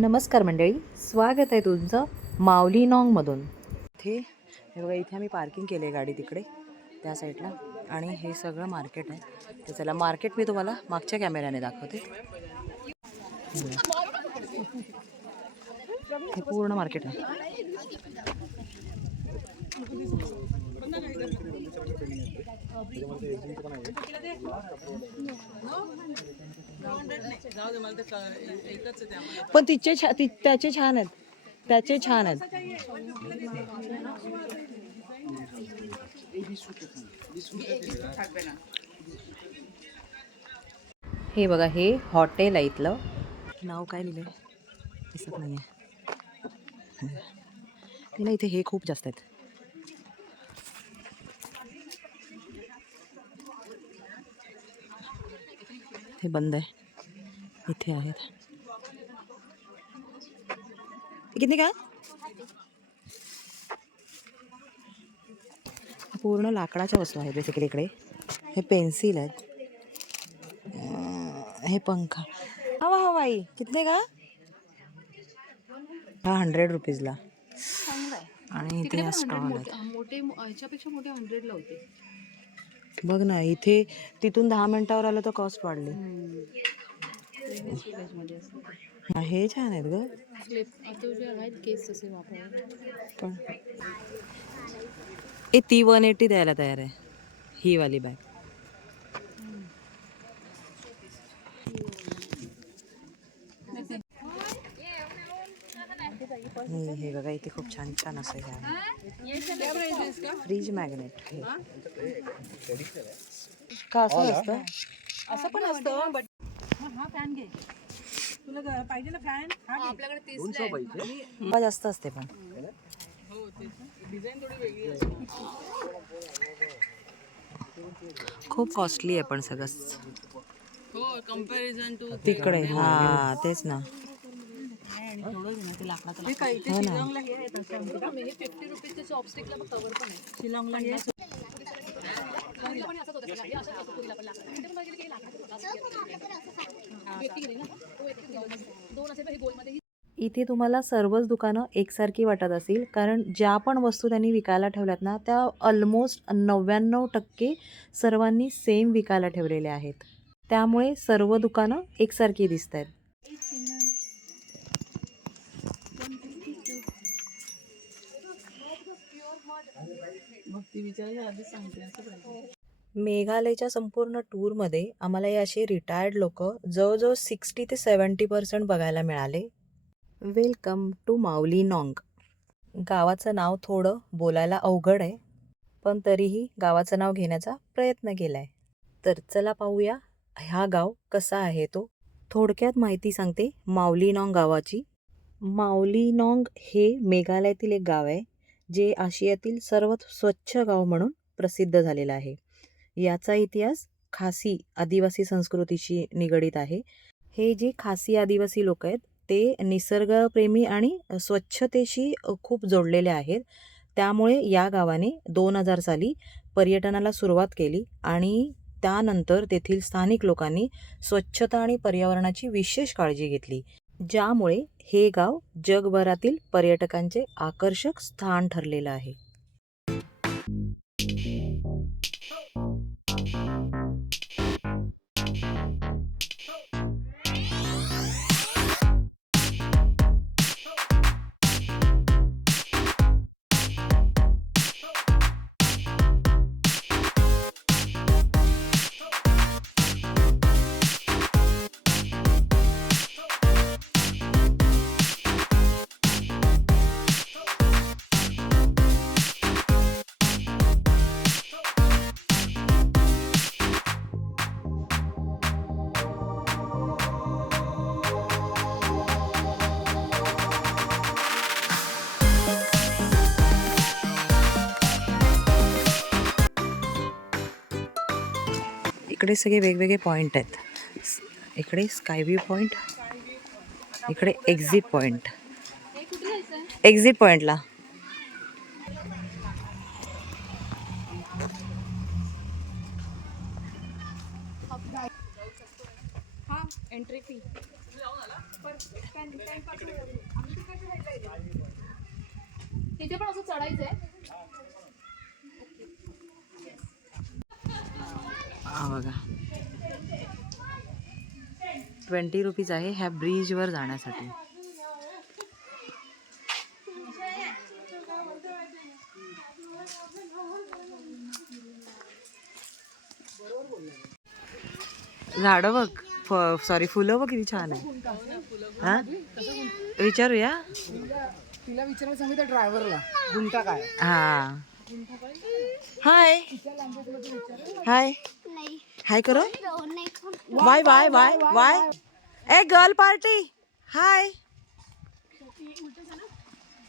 नमस्कार मंडळी स्वागत आहे तुमचं माऊली नॉंगमधून इथे हे बघा इथे आम्ही पार्किंग केली आहे गाडी तिकडे त्या साईडला आणि हे सगळं मार्केट आहे. तर चला मार्केट मी तुम्हाला मागच्या कॅमेऱ्याने दाखवते. हे पूर्ण मार्केट आहे. पण तिचे छा ति त्याचे छान आहेत. त्याचे छान आहेत. हे बघा हे हॉटेल आहे इथलं. नाव काय लिहिलंय? दिसत नाही आहे इथे हे खूप जास्त आहेत. हे बंद आहे. इथे आहेत. किती काय? पूर्ण लाकडाच्या वस्तू आहेत बेसिकली इकडे. हे पेन्सिल आहेत. हे पंखा. हवा हवाई कितने का? हा हंड्रेड रुपीजला आणि इथे स्टॉल आहेत मोठे ह्याच्यापेक्षा मोठे हंड्रेडला होते. बघ ना इथे तिथून दहा मिनिटावर आलं तर कॉस्ट वाढली. हा, छान आहेत ग. पण ए ती वन एटी द्यायला तयार आहे. ही वाली बॅग हे हे बघा इथे खूप छान छान असं हे आहे. फ्रीज मॅग्नेट हे का असं असतं असं पण असतं बट हा फॅन घे. तुला ग- पाहिजे ना फॅन हा. आपल्याकडे तेच जास्त असते पण. खूप कॉस्टली आहे पण सगळंच. हो कंपॅरिझन टू हा ना हे काय इथे हो. शिलाँगला हे आहेत असं का? हे फिफ्टी रुपीजचे चॉपस्टिकला कवर पण आहे शिलाँगला हे पुरीला पण असंच होतं सगळं. हे असंच होतं पुरीला पण लाकडाचं. इथे पण बघितलं की हे लाकडाचं होतं. असं व्यक्ती गेली ना. तो व्यक्ती गेला. दोन असे पण हे गोलमध्ये ही इथे तुम्हाला सर्वच दुकानं एकसारखी वाटत असतील कारण ज्या पण वस्तू त्यांनी विकायला ठेवल्यात ना त्या ऑलमोस्ट नव्याण्णव टक्के सर्वांनी सेम विकायला ठेवलेल्या आहेत त्यामुळे सर्व दुकानं एकसारखी दिसत आहेत मग ती विचारायच्या आधीच सांगते असं पाहिजे. मेघालयच्या संपूर्ण टूरमध्ये आम्हाला हे असे रिटायर्ड लोक जवळजवळ सिक्स्टी ते सेवन्टी पर्सेंट बघायला मिळाले. वेलकम टू माऊली नॉंग गावाचं नाव थोडं बोलायला अवघड आहे पण तरीही गावाचं नाव घेण्याचा प्रयत्न केला आहे तर चला पाहूया हा गाव कसा आहे तो. थोडक्यात माहिती सांगते माऊली नॉंग गावाची. माऊली नॉंग हे मेघालयातील एक गाव आहे. जे आशियातील सर्वात स्वच्छ गाव म्हणून प्रसिद्ध झालेलं आहे. याचा इतिहास खासी आदिवासी संस्कृतीशी निगडीत आहे. हे जे खासी आदिवासी लोक आहेत ते निसर्गप्रेमी आणि स्वच्छतेशी खूप जोडलेले आहेत. त्यामुळे या गावाने दोन हजार साली पर्यटनाला सुरुवात केली आणि त्यानंतर तेथील स्थानिक लोकांनी स्वच्छता आणि पर्यावरणाची विशेष काळजी घेतली. ज्यामुळे हे गाव जगभरातील पर्यटकांचे आकर्षक स्थान ठरलेलं आहे. इकडे सगळे वेगवेगळे पॉईंट आहेत. इकडे स्कायव्ह्यू पॉईंट इकडे एक्झिट पॉईंट एक्झिट पॉईंटला एंट्री फी तिथे पण असं चढायचंय. हा बघा. ट्वेंटी रुपीज आहे ह्या ब्रिजवर जाण्यासाठी. झाडं बघ. सॉरी फुलं बघ किती छान आहे. हा? विचारूया? तिला विचारायला सांगितलं ड्रायव्हरला गुंटा काय? हा. हाय हाय हाय करो. Why why why why a girl party hi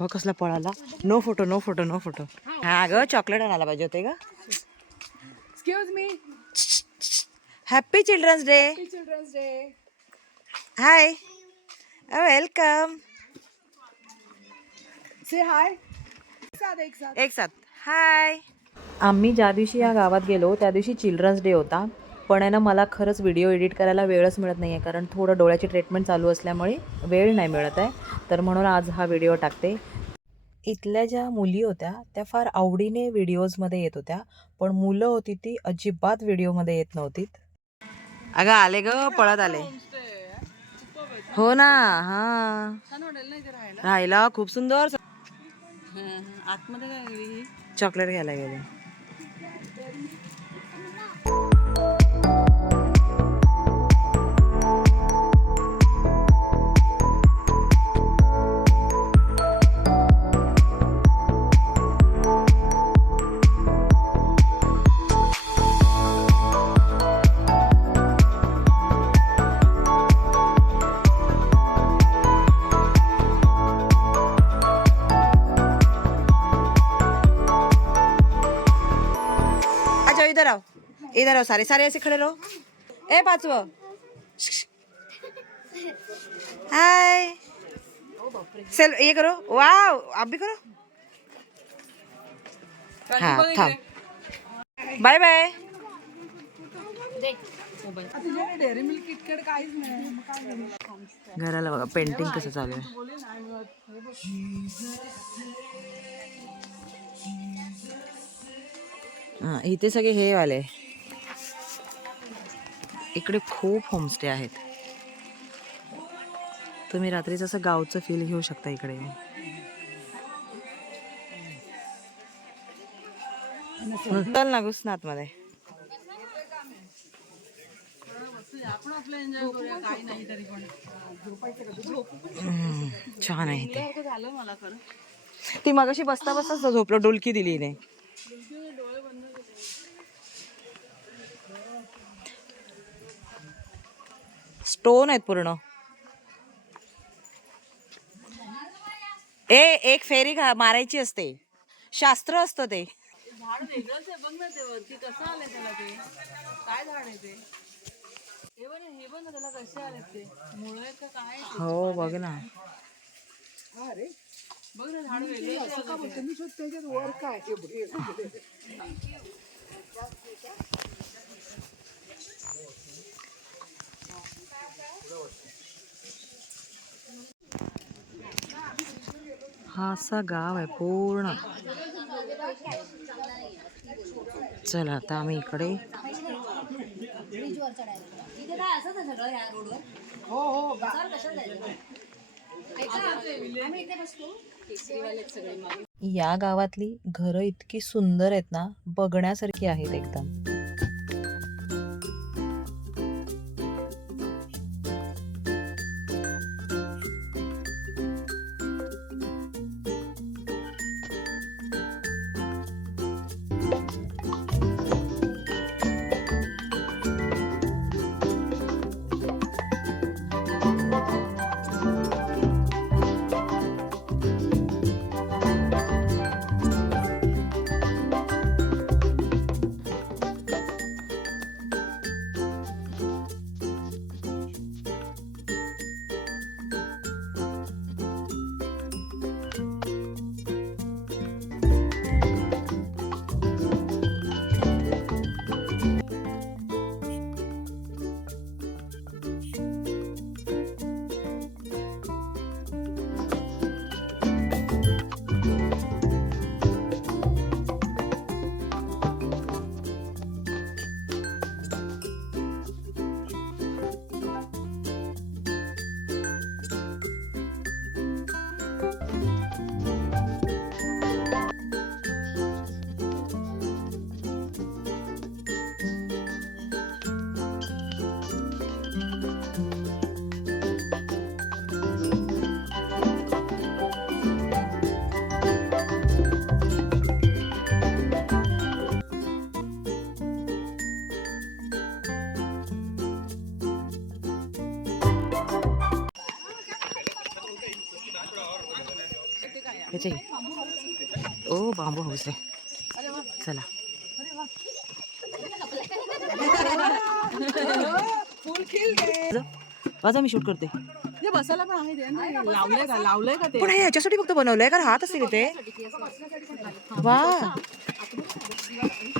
बघ कसला पळाला. No photo no photo no photo हा ग चॉकलेट आणायला पाहिजे होते का excuse me happy children's day children's day hi welcome से हाय साथ एक साथ एक साथ हाय आम्ही ज्या दिवशी या गावात गेलो त्या दिवशी चिल्ड्रन्स डे होता. पण आहे ना मला खरंच व्हिडिओ एडिट करायला वेळच मिळत नाही आहे कारण थोडं डोळ्याची ट्रीटमेंट चालू असल्यामुळे वेळ नाही मिळत आहे. तर म्हणून आज हा व्हिडिओ टाकते. इथल्या ज्या मुली होत्या त्या फार आवडीने व्हिडिओजमध्ये येत होत्या पण मुलं होती ती अजिबात व्हिडिओमध्ये येत नव्हती अगं आले ग पळत आले. हो ना हा. राहायला राहिला खूप सुंदर. आतमध्ये चॉकलेट घ्यायला गेले. आओ सारे सारे ऐसे खड़े रहो. ए पाचवं. हाय. चल ये करो. वाव आप भी करो. हाँ थांब. Bye bye? घराला बघा पेंटिंग कसं चालू आहे. इथे सगळे हे वाले. इकडे खूप होमस्टे आहेत. तुम्ही रात्रीचं असं गावचं फील घेऊ शकता इकडे. चल ना हम्म, छान आहे ते. ती मगाशी बसता बसताच झोपलो डोलकी दिली नाही स्टोन आहेत पूर्ण. ए एक फेरी घा मारायची असते. शास्त्र असतं ते. झाड वेगळंच आहे बघ ना ते वरती कसं आलंय त्याला ते. काय झाड आहे ते? हे बघ ना हे बघ ना त्याला कसे आले ते. मुळ आहेत का काय आहेत ते? हो बघ ना. बघ ना झाड वेगळं त्याच्यात वर काय हा असा गाव आहे पूर्ण. चला आता आम्ही इकडे. या गावातली घरं इतकी सुंदर आहेत ना बघण्यासारखी आहेत एकदम. बांबू हाऊस आहे चला. वाजा मी शूट करते. हे बसायला पण आहे. लावलंय का? लावलंय का ते? पण हे याच्यासाठी फक्त बनवलंय का? राहत असेल इथे. वा.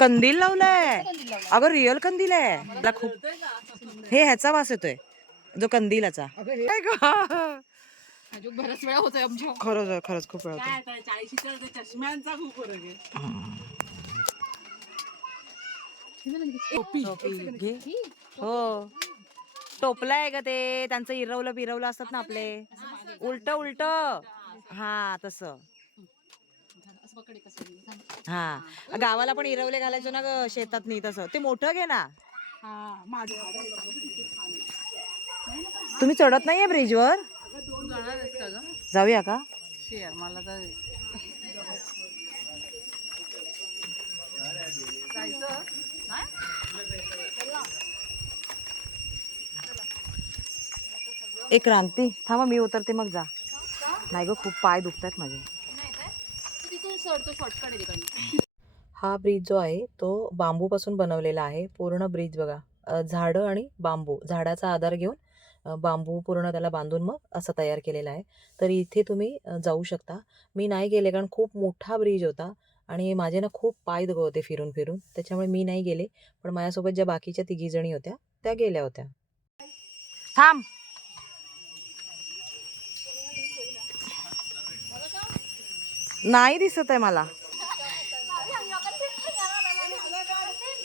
कंदील लावलाय. अगं रिअल कंदील आहे. खूप हे ह्याचा वास येतोय. जो कंदिलाचा. बऱ्याच वेळा होतोय आमच्या. खरंच आहे, खरंच खूप वेळ काय आता चाळीशीच्या ते चष्म्यांचा खूप फरक आहे. घे. हो. टोपला आहे का ते. त्यांचं इरवलं बिरवलं असतात ना आपले. उलट उलट. हा तस. असं पकडे कसं हा. गावाला पण इरवले घालायचो ना ग शेतात नाही तसं. ते मोठं घे ना. हा माझं तुम्ही चढत नाहीये ब्रिजवर जाऊया का? मला तर? एक क्रांती थांबा मी उतरते मग जा. नाही ग खूप पाय दुखतात माझे. तिथून सरतो शॉर्टकट आहे तिकडनं. हा ब्रिज जो आहे तो बांबूपासून बनवलेला आहे. पूर्ण ब्रिज बघा. झाडं आणि बांबू. झाडाचा आधार घेऊन बांबू पूर्ण त्याला बांधून मग असं तयार केलेला आहे. तर इथे तुम्ही जाऊ शकता. मी नाही गेले कारण खूप मोठा ब्रिज होता आणि माझे ना खूप पाय दुखत होते फिरून फिरून. त्याच्यामुळे मी नाही गेले. पण माझ्यासोबत ज्या बाकीच्या तिघी जणी होत्या त्या गेल्या होत्या. थांब. नाही दिसत आहे मला.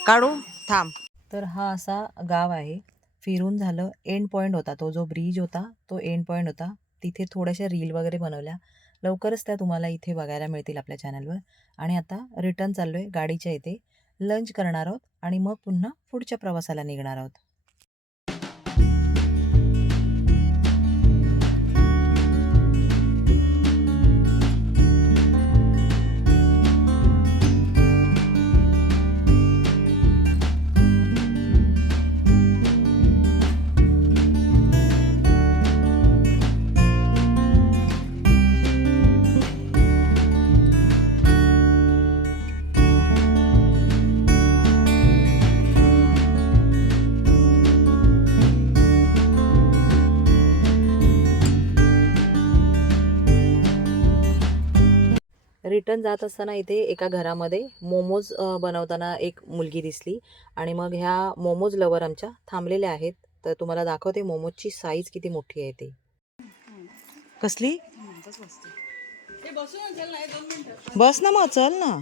काढू. थांब. तर हा असा गाव आहे. फिरून झालं. एंड पॉईंट होता तो जो ब्रिज होता तो एंड पॉईंट होता. तिथे थोड्याशा रील वगैरे बनवल्या. लवकरच त्या तुम्हाला इथे बघायला मिळतील आपल्या चॅनलवर. आणि आता रिटर्न चाललो आहे गाडीच्या इथे. लंच करणार आहोत आणि मग पुन्हा पुढच्या प्रवासाला निघणार आहोत. रिटर्न जात असताना इथे एका घरामध्ये मोमोज बनवताना एक मुलगी दिसली आणि मग ह्या मोमोज लवर आमच्या थांबलेल्या आहेत. तर तुम्हाला दाखवते मोमोजची साईज किती मोठी आहे ती. कसली? बस ना मग चल ना.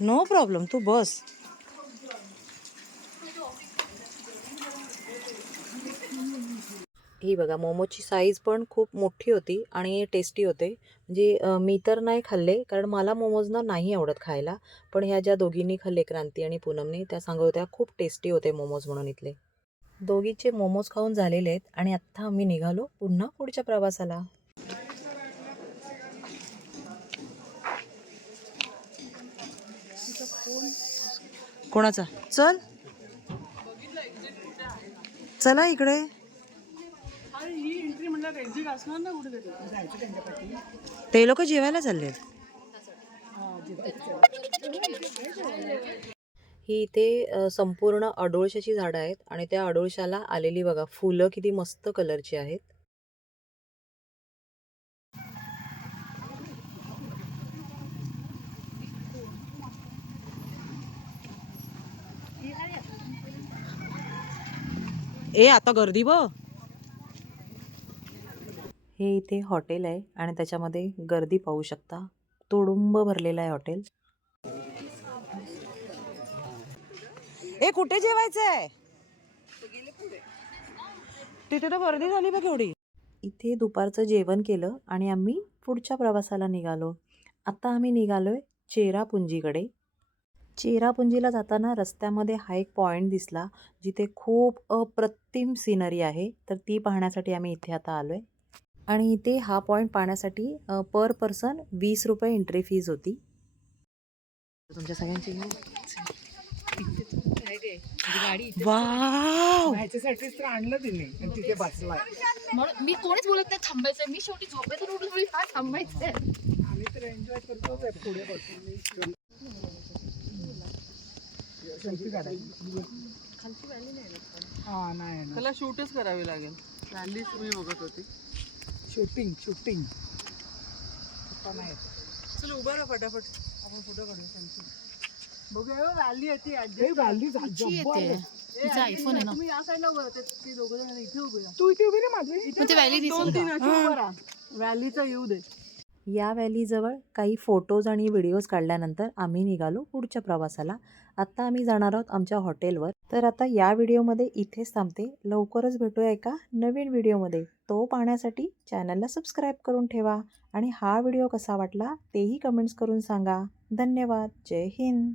नो प्रॉब्लेम तू बस. ही बघा मोमोची साईज पण खूप मोठी होती आणि टेस्टी होते. म्हणजे मी तर नाही खाल्ले कारण मला मोमोजना नाही आवडत खायला. पण ह्या ज्या दोघींनी खाल्ले क्रांती आणि पूनमने त्या सांगत होत्या खूप टेस्टी होते मोमोज म्हणून इथले. दोघीचे मोमोज खाऊन झालेले आहेत आणि आत्ता आम्ही निघालो पुन्हा पुढच्या प्रवासाला. कोणाचा? चल. चला इकडे अरे ही एंट्री म्हणलं एक्झिट असणार ना कुठे तरी जायचं त्यांच्यापाठी ते लोक जेवायला चालले ही इथे संपूर्ण अडोळशाची झाडं आहेत आणि त्या अडोळशाला आलेली बघा फुलं किती मस्त कलरची आहेत. ए आता गर्दी बघ. हे इथे हॉटेल आहे आणि त्याच्यामध्ये गर्दी पाहू शकता. तुडुंब भरलेलं आहे हॉटेल. ए कुठे जेवायचंय? तिथे तर गर्दी झाली बघ एवढी. इथे दुपारचं जेवण केलं आणि आम्ही पुढच्या प्रवासाला निघालो. आता आम्ही निघालोय चेरापुंजीकडे. चेरापुंजीला जाताना रस्त्यामध्ये हा एक पॉईंट दिसला जिथे खूप अप्रतिम सिनरी आहे. तर ती पाहण्यासाठी आम्ही इथे आता आलोय. आणि इथे हा पॉईंट पाहण्यासाठी पर पर्सन वीस रुपये एंट्री फीज होती. तुमच्या सगळ्यांची वाव! ह्याच्यासाठीच तर आणलं तिने आणि तिथे बसलाय. म्हणून मी कोणीच बोलत नाही थांबायचं मी शेवटी झोपेतून उठून थोडी हा तर एन्जॉय करतो आहे पुढे बसून सेल्फी काढायची. हा नाही. त्याला शूटच करावी लागेल. व्हॅलीच मी बघत होती. Shooting shooting. नाही. चल उभा राहा फटाफट. आपण फोटो काढू सेल्फी बघूया व्हॅली येते हे व्हॅली जा- जब्बर आहे. तिचा आयफोन आहे ना. तुम्ही या साईडला उभं राहा ते- ते दोघं जण इथे उभे राहा. तू इथे उभी रे माझे मग ते व्हॅली दोन दिसत तीन अशी उभं राहा. व्हॅलीचा येऊ दे. या व्हॅलीजवळ काही फोटोज आणि व्हिडिओज काढल्यानंतर आम्ही निघालो पुढच्या प्रवासाला. आत्ता आम्ही जाणार आहोत आमच्या हॉटेलवर तर आता या व्हिडिओमध्ये इथेच थांबते. लवकरच भेटूया एका नवीन व्हिडिओमध्ये तो पाहण्यासाठी चॅनलला सबस्क्राईब करून ठेवा आणि हा व्हिडिओ कसा वाटला तेही कमेंट्स करून सांगा. धन्यवाद. जय हिंद.